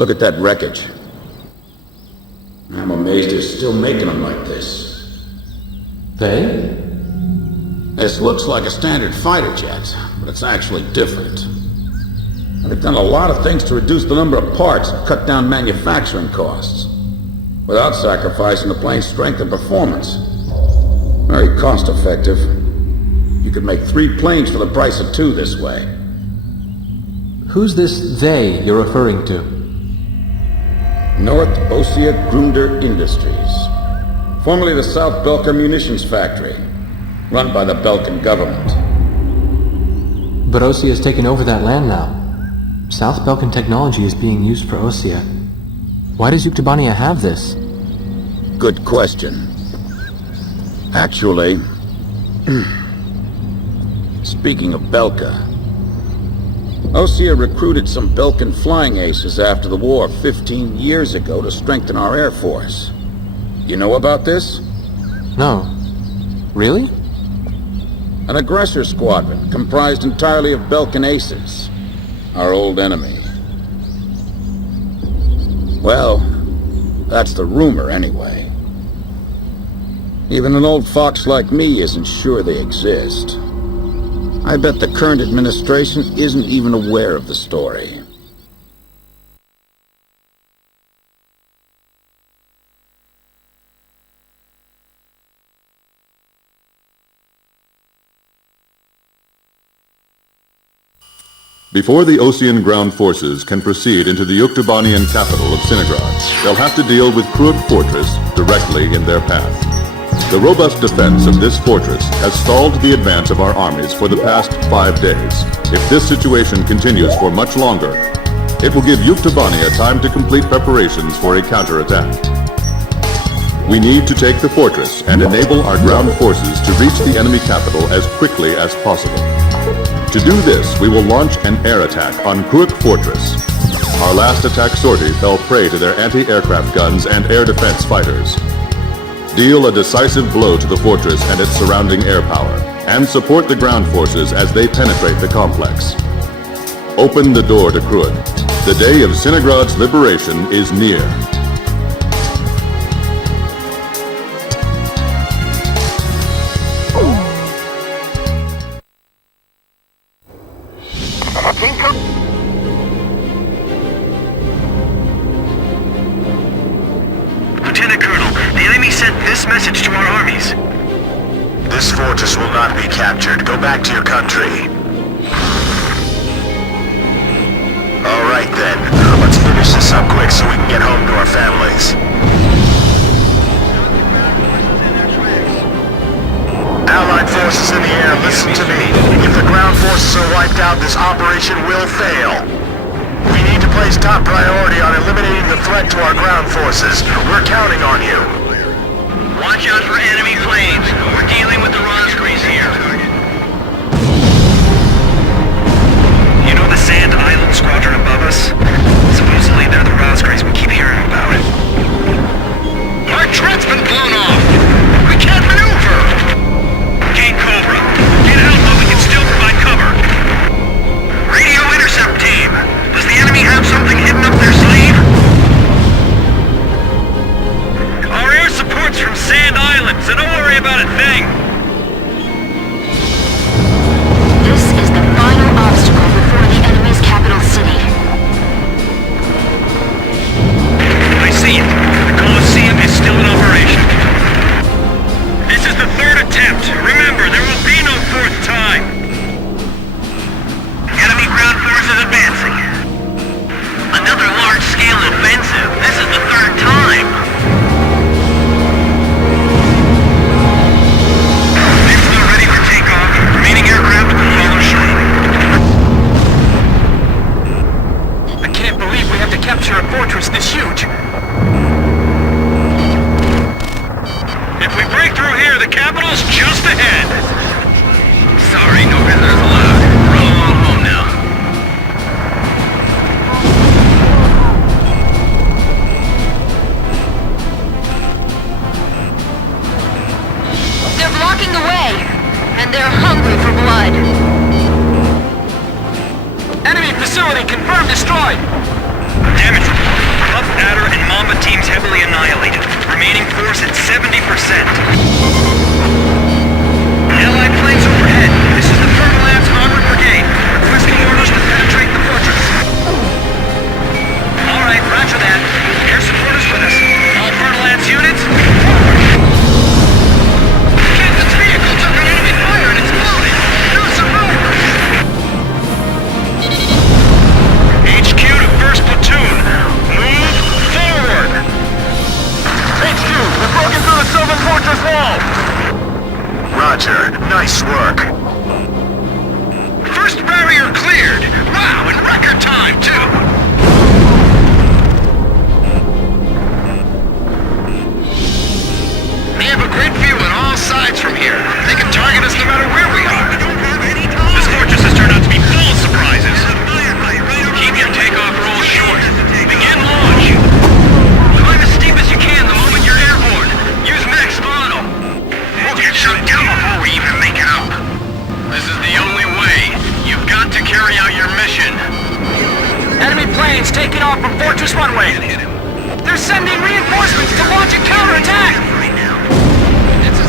Look at that wreckage. I'm amazed they're still making them like this. They? This looks like a standard fighter jet, but it's actually different. And they've done a lot of things to reduce the number of parts and cut down manufacturing costs, without sacrificing the plane's strength and performance. Very cost-effective. You could make 3 planes for the price of 2 this way. Who's this they you're referring to? North Ossia Grunder Industries, formerly the South Belka Munitions Factory, run by the Belkan government. But Ossia has taken over that land now. South Belkan technology is being used for Ossia. Why does Yuktobania have this? Good question. Actually, speaking of Belka, Ossia recruited some Belkan flying aces after the war 15 years ago to strengthen our Air Force. You know about this? No. Really? An aggressor squadron comprised entirely of Belkan aces, our old enemy. Well, that's the rumor anyway. Even an old fox like me isn't sure they exist. I bet the current administration isn't even aware of the story. Before the Ossian ground forces can proceed into the Yuktobanian capital of Sinigrad, they'll have to deal with Krug Fortress directly in their path. The robust defense of this fortress has stalled the advance of our armies for the past 5 days. If this situation continues for much longer, it will give Yuktobania time to complete preparations for a counterattack. We need to take the fortress and enable our ground forces to reach the enemy capital as quickly as possible. To do this, we will launch an air attack on Krug Fortress. Our last attack sortie fell prey to their anti-aircraft guns and air defense fighters. Deal a decisive blow to the fortress and its surrounding air power, and support the ground forces as they penetrate the complex. Open the door to Krug. The day of Sinigrad's liberation is near. Lieutenant Colonel, the enemy sent this message to our armies. This fortress will not be captured. Go back to your country. All right then. Let's finish this up quick so we can get home to our families. Allied forces in the air, listen to me. If the ground forces are wiped out, this operation will fail. We need to place top priority on eliminating the threat to our ground forces. We're counting on you. Watch out for enemy planes. We're dealing with the Rosgrees here. You know the Sand Island squadron above us? Supposedly they're the Rosgrees. We keep hearing about it. Our turret's been blown off. We can't maneuver. Gain Cobra. Get out while we can still provide cover. Radio intercept team. Does the enemy have something hidden up their sleeve? Our air support's from Sand Island, so don't worry about a thing. This is the final obstacle before the enemy's capital city. I see it. The Colosseum is still in operation. This is the 3rd attempt. Remember, there will be no 4th time. Enemy ground forces advancing. Another large-scale offensive. This is the 3rd time. Peninsula ready for takeoff. Remaining aircraft will follow shortly. I can't believe we have to capture a fortress this huge. If we break through here, the capital's just ahead. Sorry, no visitors allowed. Roll along home now. They're blocking the way, and they're hungry for blood. Enemy facility confirmed destroyed. Damn it! Adder, and Mamba teams heavily annihilated. Remaining force at 70%. Allied planes overhead. This is the Fortaleza Armored Brigade. Requesting orders to penetrate the fortress. All right, roger that. Air support is with us. All Fortaleza units, forward! Captain's vehicle took an enemy fire and exploded. No survivors. HQ to 1st Platoon. Move forward! HQ, we're broken through the southern fortress wall! Roger. Nice work. First barrier cleared! Wow, in record time, too! They have a great view on all sides from here. They can target us no matter where we are. This fortress has turned out to be full of surprises. Keep your takeoff roll short. Begin launch. Climb as steep as you can the moment you're airborne. Use max throttle. We'll get shot down before we even make it up. This is the only way. You've got to carry out your mission. Enemy planes taking off from Fortress Runway. They're sending reinforcements to launch a counterattack.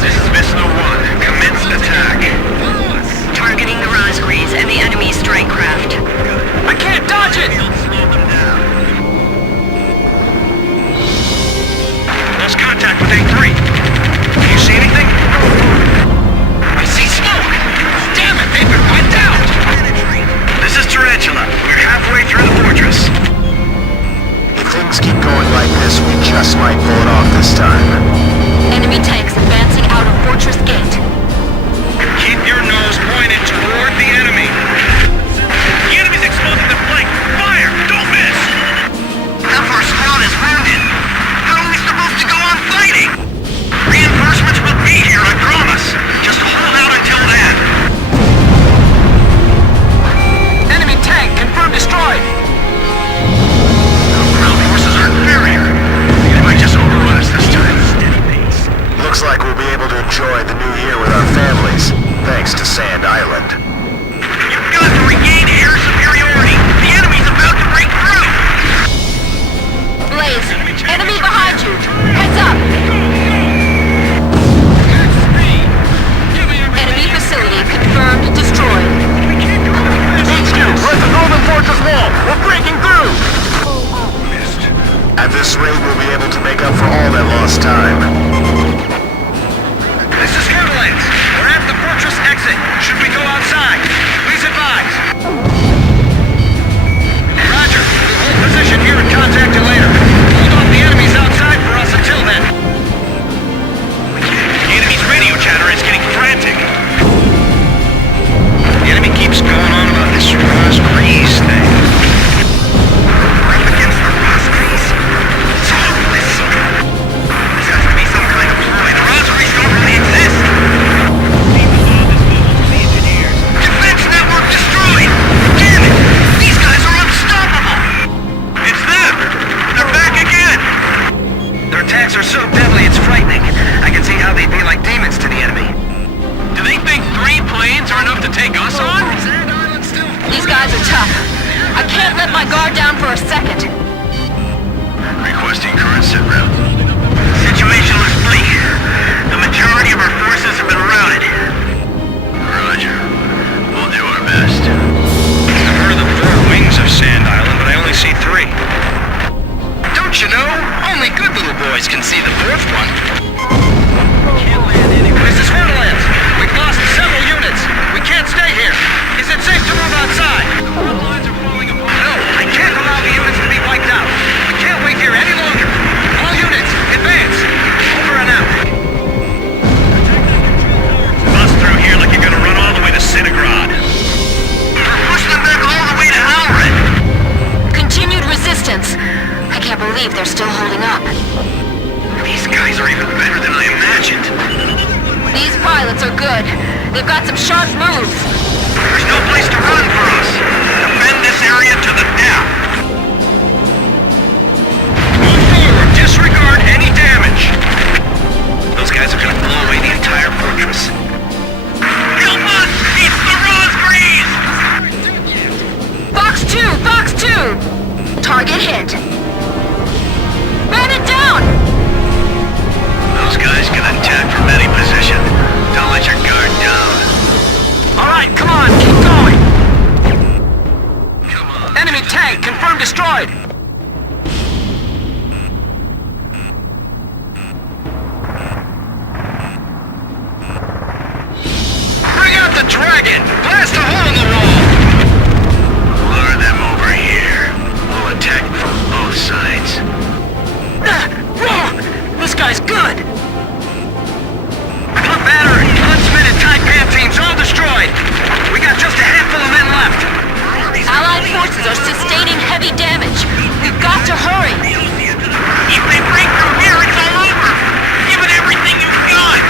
This is Vista 1. Commence attack. Targeting the Rosgreaves and the enemy strike craft. I can't dodge it! Lost contact with A3. Can you see anything? I see smoke! Damn it, they've been wiped out! This is Tarantula. We're halfway through the fortress. If things keep going like this, we just might pull it off this time. Enemy tanks advancing out of Fortress Gate. Keep your nose pointed toward the enemy. The enemy's exposing the flank. Fire! Don't miss! Half our squad is wounded. How are we supposed to go on fighting? Reinforcements will be here, I promise. Just hold out until then. Enemy tank confirmed destroyed. Ground forces are inferior. They might just overrun us this time. Looks like we'll be able to enjoy the new year with our families, thanks to Sand Island. You've got to regain air superiority. The enemy's about to break through. Blaze, enemy behind you. Heads up. Enemy facility confirmed destroyed. HQ, we're at the northern fortress wall. We're breaking through. At this rate, we'll be able to make up for all that lost time. This is Fortaleza. We're at the fortress exit. Should we go outside? Please advise. Roger. We'll hold position here and contact you later. Hold off the enemies outside for us until then. The enemy's radio chatter is getting frantic. The enemy keeps going on about this Rosgreaves thing. We're up against the Rosgreaves. It's hopeless. This has to be some kind of ploy. The Rosgreaves don't really exist. Defense network destroyed. Damn it! These guys are unstoppable. It's them. They're back again. Their attacks are so deadly, it's frightening. I can see how they'd be like demons to the enemy. Do they think 3 planes are enough to take us on? These guys are tough. I can't let my guard down for a second. Requesting current sit rep. Situation looks bleak. The majority of our forces have been routed. Roger. We'll do our best. I've heard of the 4 wings of Sand Island, but I only see 3. Don't you know? Only good little boys can see the 4th one. This is Fortaleza. We've lost several units. We can't stay here. Is it safe to move outside? No, I can't allow the units to be wiped out. We can't wait here any longer. All units, advance. Over and out. Bust through here like you're gonna run all the way to Cinegrad. We're pushing them back all the way to Alred. Continued resistance. I can't believe they're still holding up. These guys are even better than I imagined. These pilots are good. They've got some sharp moves. There's no place to run for us. Defend this area to the death. Move forward. Disregard any damage. Those guys are gonna blow away the entire fortress. Help us! It's the Rosgreaves! Fox 2! Fox 2! Target hit. the dragon! Blast a hole in the wall! Lure them over here. We'll attack from both sides. Wrong! This guy's good! Pump battery, huntsman, and Taipan teams all destroyed! We got just a handful of men left! Allied forces are sustaining heavy damage. We've got to hurry. If they break through here, it's all over! Give it everything you've got!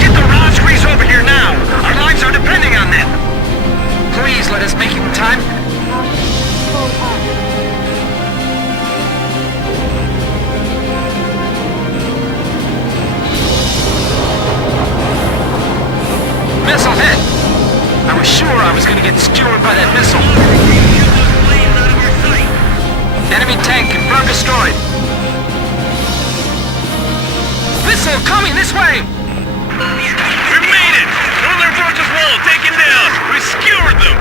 Get the Rosgrees over here now! Our lives are depending on them! Please let us make it in time. Missile hit! I was sure I was gonna get skewered by that missile. Enemy tank confirmed destroyed. Missile coming this way! We made it! Northern Fortress wall taken down! We skewered them!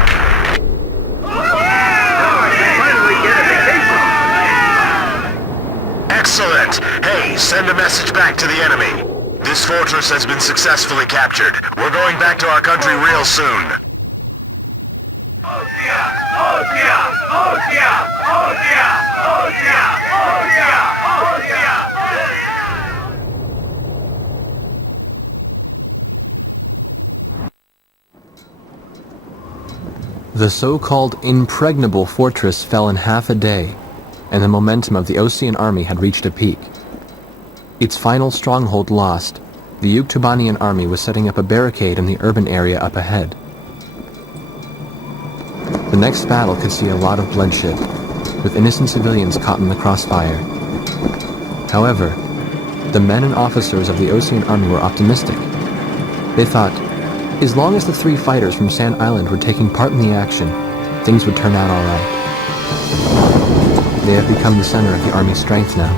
Excellent! Hey, send a message back to the enemy. This fortress has been successfully captured. We're going back to our country real soon. The so-called impregnable fortress fell in half a day, and the momentum of the Osean army had reached a peak. Its final stronghold lost, the Uktubanian army was setting up a barricade in the urban area up ahead. The next battle could see a lot of bloodshed, with innocent civilians caught in the crossfire. However, the men and officers of the Osean army were optimistic. They thought, as long as the 3 fighters from Sand Island were taking part in the action, things would turn out all right. They have become the center of the army's strength now.